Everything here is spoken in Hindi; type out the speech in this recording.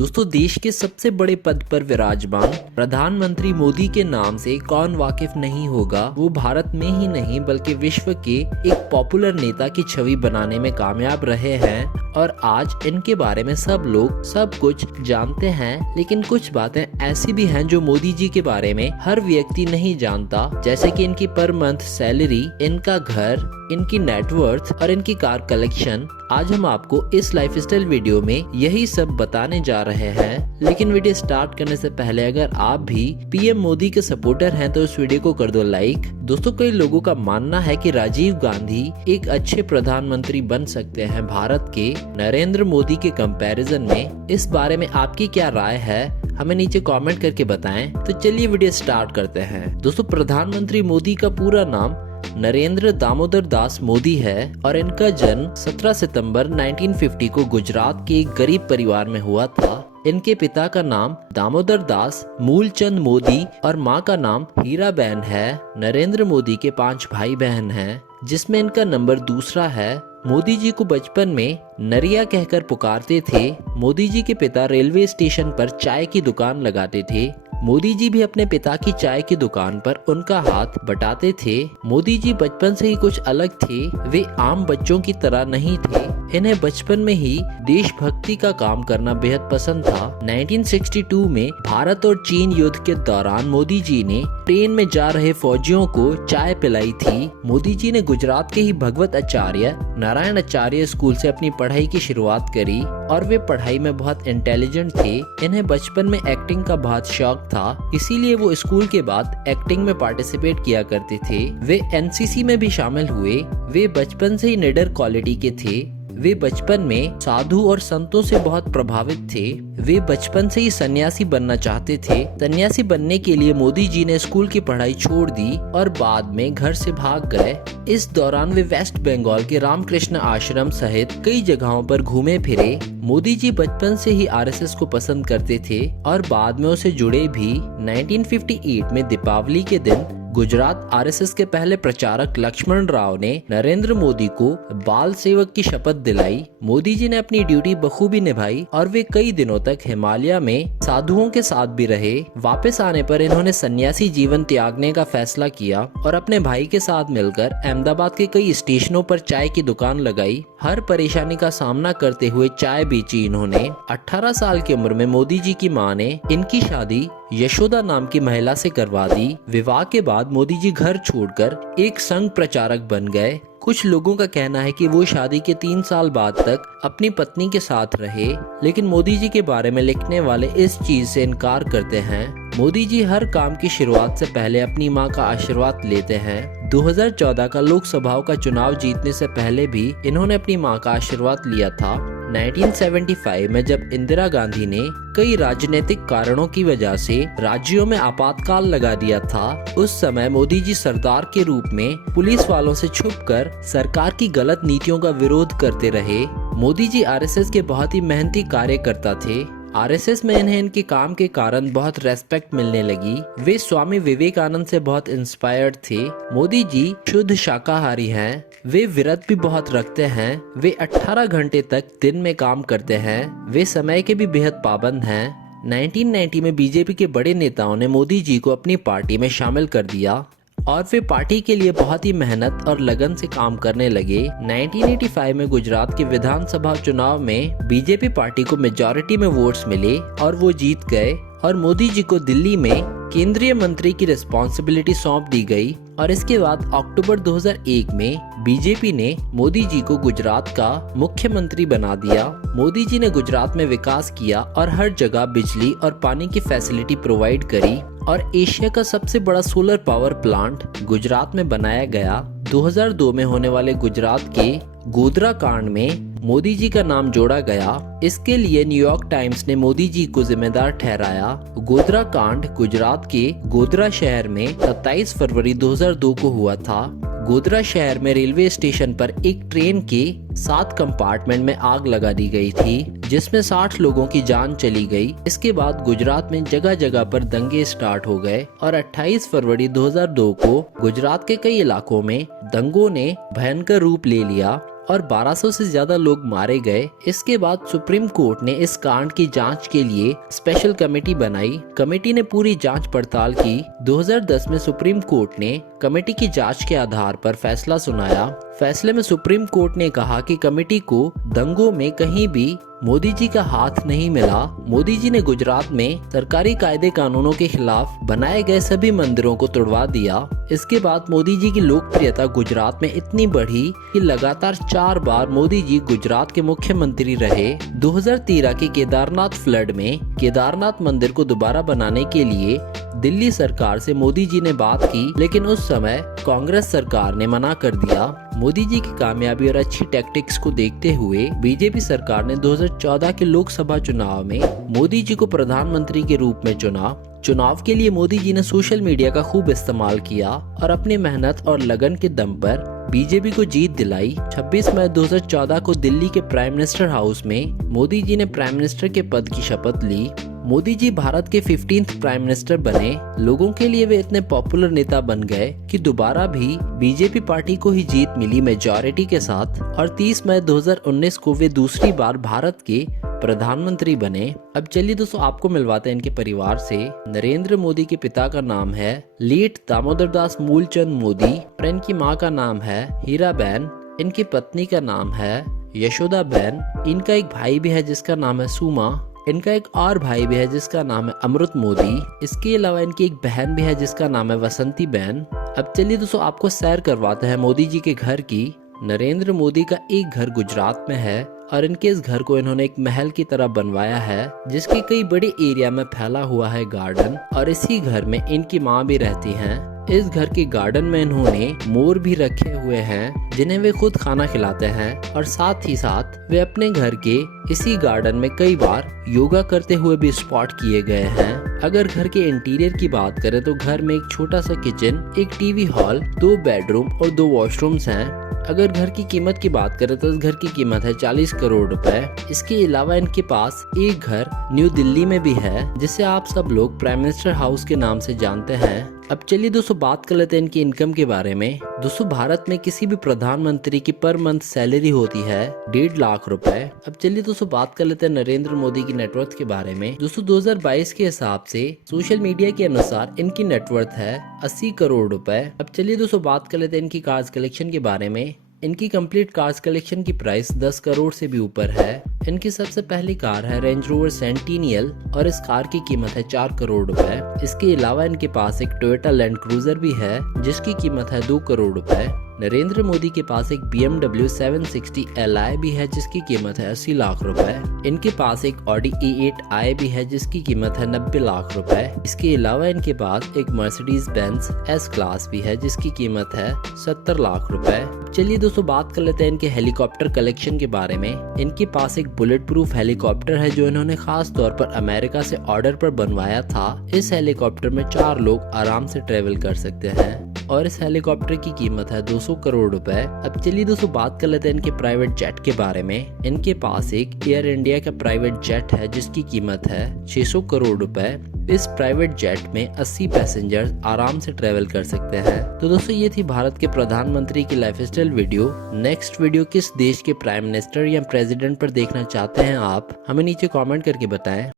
दोस्तों, देश के सबसे बड़े पद पर विराजमान प्रधानमंत्री मोदी के नाम से कौन वाकिफ नहीं होगा। वो भारत में ही नहीं बल्कि विश्व के एक पॉपुलर नेता की छवि बनाने में कामयाब रहे हैं और आज इनके बारे में सब लोग सब कुछ जानते हैं। लेकिन कुछ बातें ऐसी भी हैं जो मोदी जी के बारे में हर व्यक्ति नहीं जानता, जैसे कि इनकी पर मंथ सैलरी, इनका घर, इनकी नेटवर्थ और इनकी कार कलेक्शन। आज हम आपको इस लाइफस्टाइल वीडियो में यही सब बताने जा रहे हैं। लेकिन वीडियो स्टार्ट करने से पहले अगर आप भी पीएम मोदी के सपोर्टर हैं तो इस वीडियो को कर दो लाइक। दोस्तों, कई लोगों का मानना है कि राजीव गांधी एक अच्छे प्रधानमंत्री बन सकते हैं भारत के नरेंद्र मोदी के कंपैरिजन में। इस बारे में आपकी क्या राय है, हमें नीचे कमेंट करके बताएं। तो चलिए वीडियो स्टार्ट करते हैं। दोस्तों, प्रधानमंत्री मोदी का पूरा नाम नरेंद्र दामोदर दास मोदी है और इनका जन्म 17 सितंबर 1950 को गुजरात के एक गरीब परिवार में हुआ था। इनके पिता का नाम दामोदर दास मूलचंद मोदी और मां का नाम हीराबेन है। नरेंद्र मोदी के 5 भाई बहन हैं, जिसमें इनका नंबर दूसरा है। मोदी जी को बचपन में नरिया कहकर पुकारते थे। मोदी जी के पिता रेलवे स्टेशन पर चाय की दुकान लगाते थे। मोदी जी भी अपने पिता की चाय की दुकान पर उनका हाथ बटाते थे। मोदी जी बचपन से ही कुछ अलग थे, वे आम बच्चों की तरह नहीं थे। इन्हें बचपन में ही देशभक्ति का काम करना बेहद पसंद था। 1962 में भारत और चीन युद्ध के दौरान मोदी जी ने ट्रेन में जा रहे फौजियों को चाय पिलाई थी। मोदी जी ने गुजरात के ही भगवत आचार्य नारायण आचार्य स्कूल से अपनी पढ़ाई की शुरुआत करी और वे पढ़ाई में बहुत इंटेलिजेंट थे। इन्हें बचपन में एक्टिंग का बहुत शौक था, इसीलिए वो स्कूल के बाद एक्टिंग में पार्टिसिपेट किया करते थे। वे एनसीसी में भी शामिल हुए। वे बचपन से ही निडर क्वालिटी के थे। वे बचपन में साधु और संतों से बहुत प्रभावित थे। वे बचपन से ही सन्यासी बनना चाहते थे। सन्यासी बनने के लिए मोदी जी ने स्कूल की पढ़ाई छोड़ दी और बाद में घर से भाग गए। इस दौरान वे वेस्ट बंगाल के रामकृष्ण आश्रम सहित कई जगहों पर घूमे फिरे। मोदी जी बचपन से ही आरएसएस को पसंद करते थे और बाद में उसे जुड़े भी। 1958 में दीपावली के दिन गुजरात आरएसएस के पहले प्रचारक लक्ष्मण राव ने नरेंद्र मोदी को बाल सेवक की शपथ दिलाई। मोदी जी ने अपनी ड्यूटी बखूबी निभाई और वे कई दिनों तक हिमालय में साधुओं के साथ भी रहे। वापस आने पर इन्होंने सन्यासी जीवन त्यागने का फैसला किया और अपने भाई के साथ मिलकर अहमदाबाद के कई स्टेशनों पर चाय की दुकान लगाई। हर परेशानी का सामना करते हुए चाय बेची इन्होंने। 18 साल की उम्र में मोदी जी की मां ने इनकी शादी यशोदा नाम की महिला से करवा दी। विवाह के बाद मोदी जी घर छोड़कर एक संघ प्रचारक बन गए। कुछ लोगों का कहना है कि वो शादी के 3 साल बाद तक अपनी पत्नी के साथ रहे, लेकिन मोदी जी के बारे में लिखने वाले इस चीज से इनकार करते हैं। मोदी जी हर काम की शुरुआत से पहले अपनी मां का आशीर्वाद लेते हैं। 2014 का लोकसभा का चुनाव जीतने से पहले भी इन्होंने अपनी मां का आशीर्वाद लिया था। 1975 में जब इंदिरा गांधी ने कई राजनीतिक कारणों की वजह से राज्यों में आपातकाल लगा दिया था, उस समय मोदी जी सरदार के रूप में पुलिस वालों से छुपकर सरकार की गलत नीतियों का विरोध करते रहे। मोदी जी आरएसएस के बहुत ही मेहनती कार्यकर्ता थे। आरएसएस में इन्हें इनके काम के कारण बहुत रेस्पेक्ट मिलने लगी। वे स्वामी विवेकानंद से बहुत इंस्पायर्ड थे। मोदी जी शुद्ध शाकाहारी हैं। वे व्रत भी बहुत रखते हैं। वे 18 घंटे तक दिन में काम करते हैं। वे समय के भी बेहद पाबंद हैं। 1990 में बीजेपी के बड़े नेताओं ने मोदी जी को अपनी पार्टी में शामिल कर दिया और वे पार्टी के लिए बहुत ही मेहनत और लगन से काम करने लगे। 1985 में गुजरात के विधानसभा चुनाव में बीजेपी पार्टी को मेजॉरिटी में वोट्स मिले और वो जीत गए और मोदी जी को दिल्ली में केंद्रीय मंत्री की रिस्पॉन्सिबिलिटी सौंप दी गई। और इसके बाद अक्टूबर 2001 में बीजेपी ने मोदी जी को गुजरात का मुख्यमंत्री बना दिया। मोदी जी ने गुजरात में विकास किया और हर जगह बिजली और पानी की फैसिलिटी प्रोवाइड करी और एशिया का सबसे बड़ा सोलर पावर प्लांट गुजरात में बनाया गया। 2002 में होने वाले गुजरात के गोधरा कांड में मोदी जी का नाम जोड़ा गया। इसके लिए न्यूयॉर्क टाइम्स ने मोदी जी को जिम्मेदार ठहराया। गोधरा कांड गुजरात के गोधरा शहर में 27 फरवरी 2002 को हुआ था। गोधरा शहर में रेलवे स्टेशन पर एक ट्रेन के 7 कंपार्टमेंट में आग लगा दी गई थी, जिसमें 60 लोगों की जान चली गई। इसके बाद गुजरात में जगह जगह पर दंगे स्टार्ट हो गए और 28 फरवरी 2002 को गुजरात के कई इलाकों में दंगों ने भयंकर रूप ले लिया। और 1200 से ज्यादा लोग मारे गए। इसके बाद सुप्रीम कोर्ट ने इस कांड की जांच के लिए स्पेशल कमेटी बनाई। कमेटी ने पूरी जांच पड़ताल की। 2010 में सुप्रीम कोर्ट ने कमेटी की जांच के आधार पर फैसला सुनाया। फैसले में सुप्रीम कोर्ट ने कहा कि कमेटी को दंगों में कहीं भी मोदी जी का हाथ नहीं मिला। मोदी जी ने गुजरात में सरकारी कायदे कानूनों के खिलाफ बनाए गए सभी मंदिरों को तोड़वा दिया। इसके बाद मोदी जी की लोकप्रियता गुजरात में इतनी बढ़ी कि लगातार 4 बार मोदी जी गुजरात के मुख्यमंत्री रहे। 2013 के केदारनाथ फ्लड में केदारनाथ मंदिर को दोबारा बनाने के लिए दिल्ली सरकार से मोदी जी ने बात की, लेकिन उस समय कांग्रेस सरकार ने मना कर दिया। मोदी जी की कामयाबी और अच्छी टैक्टिक्स को देखते हुए बीजेपी सरकार ने 2014 के लोकसभा चुनाव में मोदी जी को प्रधानमंत्री के रूप में चुना। चुनाव के लिए मोदी जी ने सोशल मीडिया का खूब इस्तेमाल किया और अपनी मेहनत और लगन के दम पर बीजेपी को जीत दिलाई। 26 मई 2014 को दिल्ली के प्राइम मिनिस्टर हाउस में मोदी जी ने प्राइम मिनिस्टर के पद की शपथ ली। मोदी जी भारत के 15th प्राइम मिनिस्टर बने। लोगों के लिए वे इतने पॉपुलर नेता बन गए कि दोबारा भी बीजेपी पार्टी को ही जीत मिली मेजॉरिटी के साथ, और 30 मई 2019 को वे दूसरी बार भारत के प्रधानमंत्री बने। अब चलिए दोस्तों, आपको मिलवाते हैं इनके परिवार से। नरेंद्र मोदी के पिता का नाम है लेट दामोदर दास मूलचंद मोदी और इनकी माँ का नाम है हीराबेन। इनकी पत्नी का नाम है यशोदाबेन। इनका एक भाई भी है जिसका नाम है सुमा। इनका एक और भाई भी है जिसका नाम है अमृत मोदी। इसके अलावा इनकी एक बहन भी है जिसका नाम है वसंती बहन। अब चलिए दोस्तों, आपको सैर करवाते हैं मोदी जी के घर की। नरेंद्र मोदी का एक घर गुजरात में है और इनके इस घर को इन्होंने एक महल की तरह बनवाया है, जिसके कई बड़े एरिया में फैला हुआ है गार्डन, और इसी घर में इनकी माँ भी रहती हैं। इस घर के गार्डन में इन्होंने मोर भी रखे हुए हैं जिन्हें वे खुद खाना खिलाते हैं, और साथ ही साथ वे अपने घर के इसी गार्डन में कई बार योगा करते हुए भी स्पॉट किए गए हैं। अगर घर के इंटीरियर की बात करें तो घर में एक छोटा सा किचन, एक टीवी हॉल, 2 बेडरूम और 2 वॉशरूम्स हैं। अगर घर की कीमत की बात करें तो इस घर की कीमत है 40 करोड़ रुपए। इसके अलावा इनके पास एक घर न्यू दिल्ली में भी है, जिसे आप सब लोग प्राइम मिनिस्टर हाउस के नाम से जानते हैं। अब चलिए दोस्तों, बात कर लेते हैं इनकी इनकम के बारे में। दोस्तों, भारत में किसी भी प्रधानमंत्री की पर मंथ सैलरी होती है 1.5 लाख रुपए। अब चलिए दोस्तों, बात कर लेते हैं नरेंद्र मोदी की नेटवर्थ के बारे में। दोस्तों, 2022 के हिसाब से सोशल मीडिया के अनुसार इनकी नेटवर्थ है 80 करोड़ रुपए। अब चलिए दोस्तों, बात कर लेते हैं इनकी कार्स कलेक्शन के बारे में। इनकी कंप्लीट कार्स कलेक्शन की प्राइस 10 करोड़ से भी ऊपर है। इनकी सबसे पहली कार है रेंज रोवर सेंटिनियल और इस कार की कीमत है 4 करोड़ रुपए। इसके अलावा इनके पास एक टोयोटा लैंड क्रूजर भी है जिसकी कीमत है 2 करोड़ रुपए। नरेंद्र मोदी के पास एक BMW 760 Li भी है जिसकी कीमत है 80 लाख रुपए। इनके पास एक Audi A8i भी है जिसकी कीमत है 90 लाख रुपए। इसके अलावा इनके पास एक Mercedes Benz S क्लास भी है जिसकी कीमत है 70 लाख रुपए। चलिए दोस्तों, बात कर लेते हैं इनके हेलीकॉप्टर कलेक्शन के बारे में। इनके पास एक बुलेट प्रूफ हेलीकॉप्टर है जो इन्होंने खास तौर पर अमेरिका से ऑर्डर पर बनवाया था। इस हेलीकॉप्टर में 4 लोग आराम से ट्रेवल कर सकते हैं और इस हेलीकॉप्टर की कीमत है 200 करोड़ रुपए। अब चलिए दोस्तों, बात कर लेते हैं इनके प्राइवेट जेट के बारे में। इनके पास एक एयर इंडिया का प्राइवेट जेट है जिसकी कीमत है 600 करोड़ रुपए। इस प्राइवेट जेट में 80 पैसेंजर्स आराम से ट्रेवल कर सकते हैं। तो दोस्तों, ये थी भारत के प्रधानमंत्री की लाइफस्टाइल वीडियो। नेक्स्ट वीडियो किस देश के प्राइम मिनिस्टर या प्रेसिडेंट पर देखना चाहते हैं आप, हमें नीचे कमेंट करके बताएं।